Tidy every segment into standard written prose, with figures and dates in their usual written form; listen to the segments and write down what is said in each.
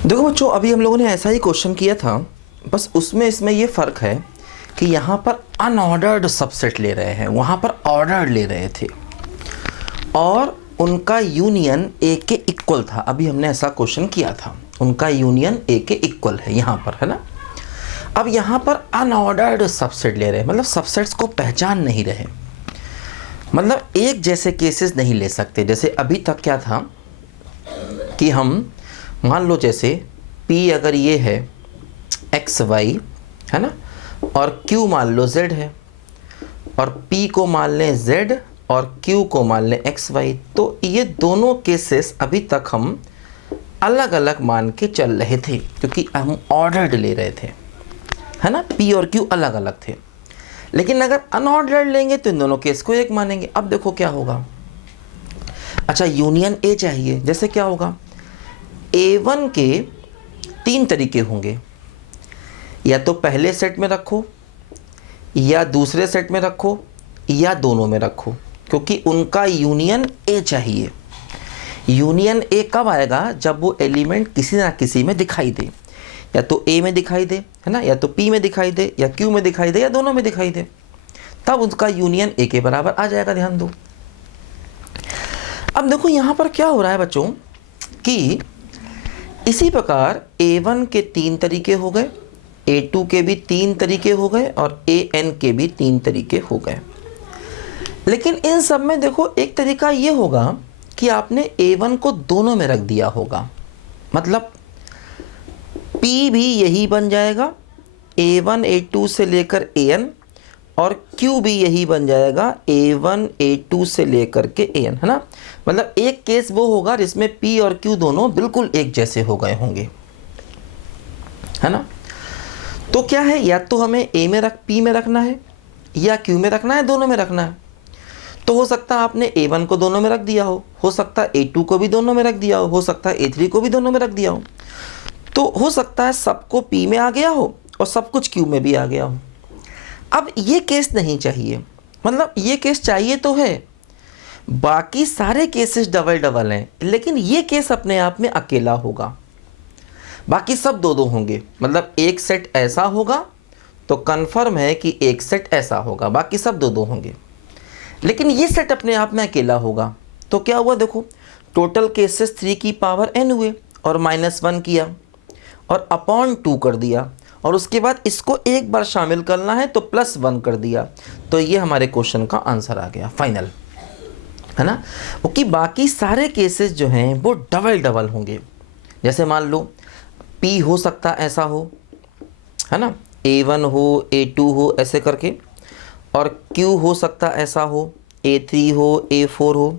देखो बच्चों, अभी हम लोगों ने ऐसा ही क्वेश्चन किया था, बस उसमें इसमें ये फ़र्क है कि यहाँ पर अनऑर्डर्ड सबसेट ले रहे हैं, वहाँ पर ऑर्डर्ड ले रहे थे और उनका यूनियन ए के इक्वल था। अभी हमने ऐसा क्वेश्चन किया था, उनका यूनियन ए के इक्वल है यहाँ पर, है ना। अब यहाँ पर अनऑर्डर्ड सबसेट ले रहे हैं, मतलब सबसेट्स को पहचान नहीं रहे, मतलब एक जैसे केसेस नहीं ले सकते। जैसे अभी तक क्या था कि हम मान लो जैसे P अगर ये है एक्स वाई, है ना, और Q मान लो Z है, और P को मान लें Z और Q को मान लें एक्स वाई, तो ये दोनों केसेस अभी तक हम अलग अलग मान के चल रहे थे क्योंकि हम ऑर्डर्ड ले रहे थे, है ना। P और Q अलग अलग थे, लेकिन अगर अनऑर्डर्ड लेंगे तो इन दोनों केस को एक मानेंगे। अब देखो क्या होगा। अच्छा, यूनियन ए चाहिए, जैसे क्या होगा, A1 के 3 तरीके होंगे, या तो पहले सेट में रखो, या दूसरे सेट में रखो, या दोनों में रखो, क्योंकि उनका यूनियन ए चाहिए। यूनियन ए कब आएगा? जब वो एलिमेंट किसी ना किसी में दिखाई दे, या तो ए में दिखाई दे, है ना, या तो पी में दिखाई दे, या क्यू में दिखाई दे, या दोनों में दिखाई दे, तब उसका यूनियन ए के बराबर आ जाएगा। ध्यान दो। अब देखो यहाँ पर क्या हो रहा है बच्चों कि इसी प्रकार A1 के 3 तरीके हो गए, A2 के भी 3 तरीके हो गए, और AN के भी 3 तरीके हो गए। लेकिन इन सब में देखो एक तरीका ये होगा कि आपने A1 को दोनों में रख दिया होगा, मतलब P भी यही बन जाएगा, A1 A2 से लेकर AN, और Q भी यही बन जाएगा, A1 A2 से लेकर के AN, है ना। मतलब एक केस वो होगा जिसमें P और Q दोनों बिल्कुल एक जैसे हो गए होंगे, है ना। तो क्या है, या तो हमें P में रखना है, या Q में रखना है, दोनों में रखना है। तो हो सकता है आपने A1 को दोनों में रख दिया हो सकता है A2 को भी दोनों में रख दिया हो सकता है A3 को भी दोनों में रख दिया तो हो सकता है सबको P में आ गया हो और सब कुछ Q में भी आ गया हो। अब ये केस नहीं चाहिए, मतलब ये केस चाहिए तो है, बाकी सारे केसेस डबल डबल हैं, लेकिन ये केस अपने आप में अकेला होगा, बाकी सब दो दो होंगे। मतलब एक सेट ऐसा होगा तो कंफर्म है कि एक सेट ऐसा होगा, बाकी सब दो दो होंगे, लेकिन ये सेट अपने आप में अकेला होगा। तो क्या हुआ देखो, टोटल केसेस 3 की पावर n हुए, और -1 किया और अपॉन 2 कर दिया, और उसके बाद इसको एक बार शामिल करना है तो +1 कर दिया। तो ये हमारे क्वेश्चन का आंसर आ गया फाइनल, है ना। क्योंकि बाकी सारे केसेस जो हैं वो डबल डबल होंगे। जैसे मान लो P हो सकता ऐसा हो, है ना, A1 हो, A2 हो, ऐसे करके, और Q हो सकता ऐसा हो, A3 हो, A4 हो।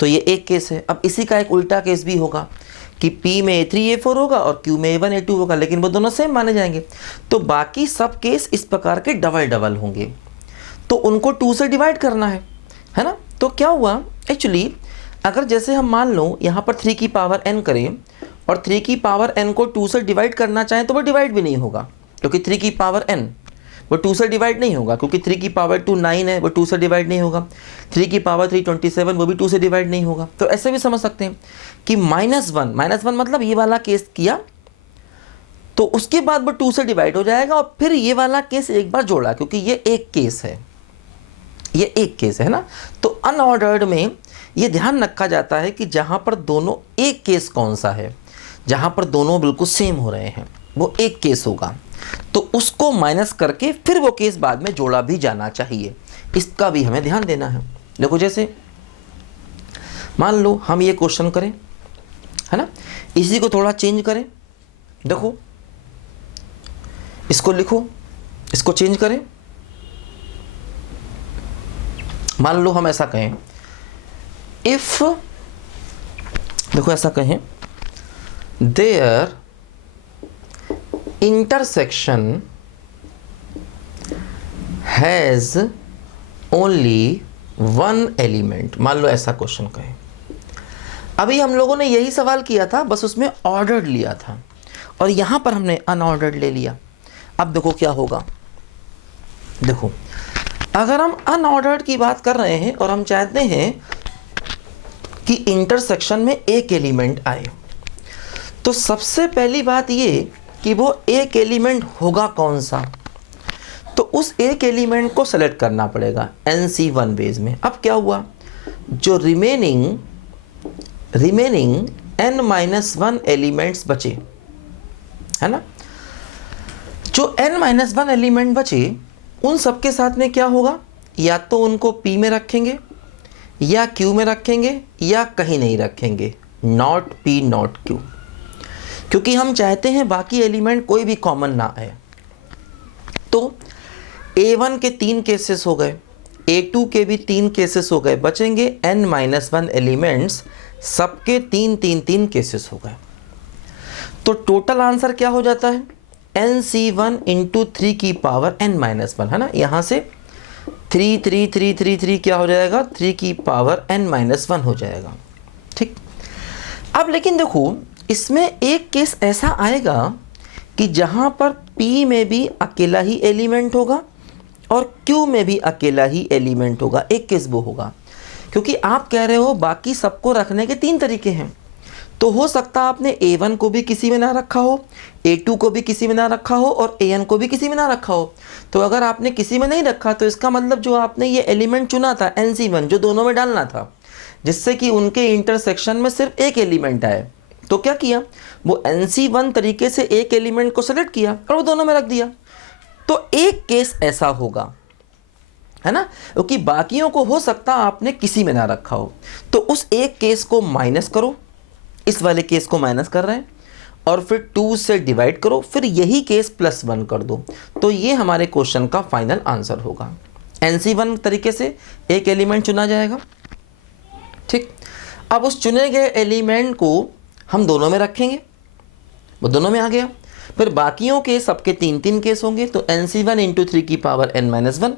तो ये एक केस है। अब इसी का एक उल्टा केस भी होगा कि P में A3 A4 होगा और Q में A1 A2 होगा, लेकिन वो दोनों सेम माने जाएंगे। तो बाकी सब केस इस प्रकार के डबल डबल होंगे, तो उनको 2 से डिवाइड करना है ना। तो क्या हुआ एक्चुअली, अगर जैसे हम मान लो यहाँ पर 3 की पावर n करें और 3 की पावर n को 2 से डिवाइड करना चाहें तो वो डिवाइड भी नहीं होगा, क्योंकि 3 की पावर n वो 2 से डिवाइड नहीं होगा, क्योंकि 3 की पावर 2 9 है, वो 2 से डिवाइड नहीं होगा। 3 की पावर 3 27, वो भी 2 से डिवाइड नहीं होगा। तो ऐसे भी समझ सकते हैं कि -1 मतलब ये वाला केस किया तो उसके बाद वो 2 से डिवाइड हो जाएगा, और फिर ये वाला केस एक बार जोड़ा, क्योंकि ये एक केस है, ये एक केस है ना। तो अनऑर्डर्ड में ये ध्यान रखा जाता है कि जहाँ पर दोनों, एक केस कौन सा है जहाँ पर दोनों बिल्कुल सेम हो रहे हैं, वो एक केस होगा, तो उसको माइनस करके फिर वो केस बाद में जोड़ा भी जाना चाहिए। इसका भी हमें ध्यान देना है। देखो जैसे मान लो हम ये क्वेश्चन करें, है ना, इसी को थोड़ा चेंज करें, देखो इसको लिखो, इसको चेंज करें। मान लो हम ऐसा कहें, इफ, देखो ऐसा कहें, there intersection has only one element. मान लो ऐसा क्वेश्चन कहें। अभी हम लोगों ने यही सवाल किया था, बस उसमें ऑर्डर्ड लिया था, और यहां पर हमने अनऑर्डर्ड ले लिया। अब देखो क्या होगा। देखो अगर हम अनऑर्डर्ड की बात कर रहे हैं और हम चाहते हैं कि इंटरसेक्शन में एक एलिमेंट आए, तो सबसे पहली बात ये कि वो एक एलिमेंट होगा कौन सा, तो उस एक एलिमेंट को सेलेक्ट करना पड़ेगा NC1 बेस में। अब क्या हुआ, जो रिमेनिंग n-1 एलिमेंट्स बचे, है ना, जो n-1 एलिमेंट बचे उन सबके साथ में क्या होगा, या तो उनको P में रखेंगे या Q में रखेंगे या कहीं नहीं रखेंगे, नॉट P नॉट Q, क्योंकि हम चाहते हैं बाकी एलिमेंट कोई भी कॉमन ना आए। तो A1 के 3 केसेस हो गए, A2 के भी 3 केसेस हो गए, बचेंगे n-1 एलिमेंट्स, सबके 3 केसेस हो गए। तो टोटल आंसर क्या हो जाता है, NC1 इंटू 3 की पावर n-1, है ना, यहाँ से 3 क्या हो जाएगा, 3 की पावर n-1 हो जाएगा। ठीक, अब लेकिन देखो इसमें एक केस ऐसा आएगा कि जहाँ पर P में भी अकेला ही एलिमेंट होगा और Q में भी अकेला ही एलिमेंट होगा, एक केस वो होगा, क्योंकि आप कह रहे हो बाकी सबको रखने के 3 तरीके हैं। तो हो सकता है आपने A1 को भी किसी में ना रखा हो, A2 को भी किसी में ना रखा हो और AN को भी किसी में ना रखा हो। तो अगर आपने किसी में नहीं रखा तो इसका मतलब जो आपने ये एलिमेंट चुना था NC1, जो दोनों में डालना था, जिससे कि उनके इंटरसेक्शन में सिर्फ एक एलिमेंट आए, तो क्या किया, वो NC1 तरीके से एक एलिमेंट को सेलेक्ट किया और वो दोनों में रख दिया। तो एक केस ऐसा होगा, है ना, क्योंकि बाकियों को हो सकता आपने किसी में ना रखा हो। तो उस एक केस को माइनस करो, इस वाले केस को माइनस कर रहे हैं, और फिर 2 से डिवाइड करो, फिर यही केस +1 कर दो। तो ये हमारे क्वेश्चन का फाइनल आंसर होगा। NC1 तरीके से एक एलिमेंट चुना जाएगा। ठीक, अब उस चुने गए एलिमेंट को हम दोनों में रखेंगे, वो दोनों में आ गया। फिर बाकियों के सबके 3 केस होंगे, तो NC1 इंटू 3 की पावर n-1।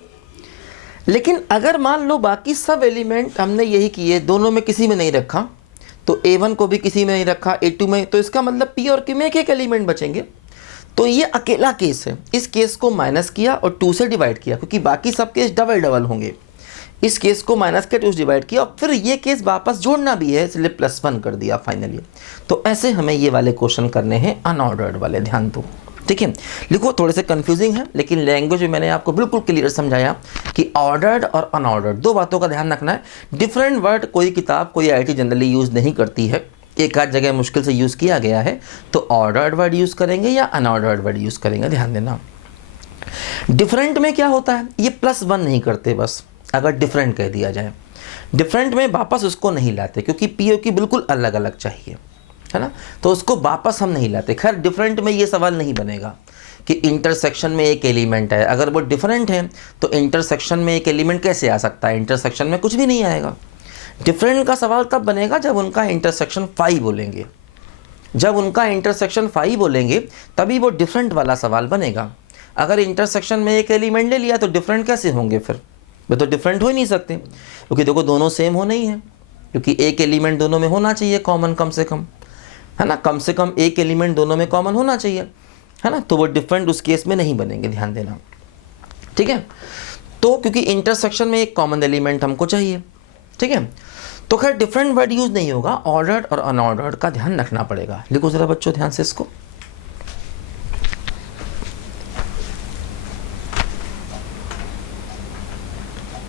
लेकिन अगर मान लो बाकी सब एलिमेंट हमने यही किए, दोनों में किसी में नहीं रखा, तो A1 को भी किसी में नहीं रखा, A2 में, तो इसका मतलब P और Q में एक एलिमेंट बचेंगे। तो ये अकेला केस है, इस केस को माइनस किया और 2 से डिवाइड किया, क्योंकि बाकी सब केस डबल होंगे। इस केस को माइनस के 2 से डिवाइड किया और फिर ये केस वापस जोड़ना भी है, इसलिए +1 कर दिया फाइनली। तो ऐसे हमें ये वाले क्वेश्चन करने हैं अनऑर्डर्ड वाले, ध्यान दो। ठीक है, लिखो, थोड़े से कंफ्यूजिंग है, लेकिन लैंग्वेज में मैंने आपको बिल्कुल क्लियर समझाया कि ऑर्डर्ड और अनऑर्डर्ड 2 बातों का ध्यान रखना है। डिफरेंट वर्ड कोई किताब, कोई IIT जनरली यूज़ नहीं करती है, एक आध जगह मुश्किल से यूज़ किया गया है, तो ऑर्डर्ड वर्ड यूज़ करेंगे या अनऑर्डर्ड वर्ड यूज़ करेंगे, ध्यान देना। डिफरेंट में क्या होता है, ये +1 नहीं करते, बस अगर डिफरेंट कह दिया जाए, डिफरेंट में वापस उसको नहीं लाते, क्योंकि P और Q बिल्कुल अलग अलग चाहिए, है ना, तो उसको वापस हम नहीं लाते। खैर डिफरेंट में ये सवाल नहीं बनेगा कि इंटरसेक्शन में एक एलिमेंट है, अगर वो डिफरेंट है तो इंटरसेक्शन में एक एलिमेंट कैसे आ सकता है, इंटरसेक्शन में कुछ भी नहीं आएगा। डिफरेंट का सवाल तब बनेगा जब उनका इंटरसेक्शन 5 बोलेंगे, जब उनका इंटरसेक्शन 5 बोलेंगे तभी वो डिफरेंट वाला सवाल बनेगा। अगर इंटरसेक्शन में एक एलिमेंट ले लिया तो डिफरेंट कैसे होंगे, फिर वे तो डिफरेंट हो ही नहीं सकते, क्योंकि देखो दोनों सेम होना ही है, क्योंकि एक एलिमेंट दोनों में होना चाहिए कॉमन, कम से कम, है ना, कम से कम एक एलिमेंट दोनों में कॉमन होना चाहिए, है ना, तो वो डिफरेंट उस केस में नहीं बनेंगे, ध्यान देना। ठीक है, तो क्योंकि इंटरसेक्शन में एक कॉमन एलिमेंट हमको चाहिए। ठीक है, तो खैर डिफरेंट वर्ड यूज़ नहीं होगा, ऑर्डर्ड और अनऑर्डर्ड का ध्यान रखना पड़ेगा। लिखो ज़रा बच्चों ध्यान से इसको।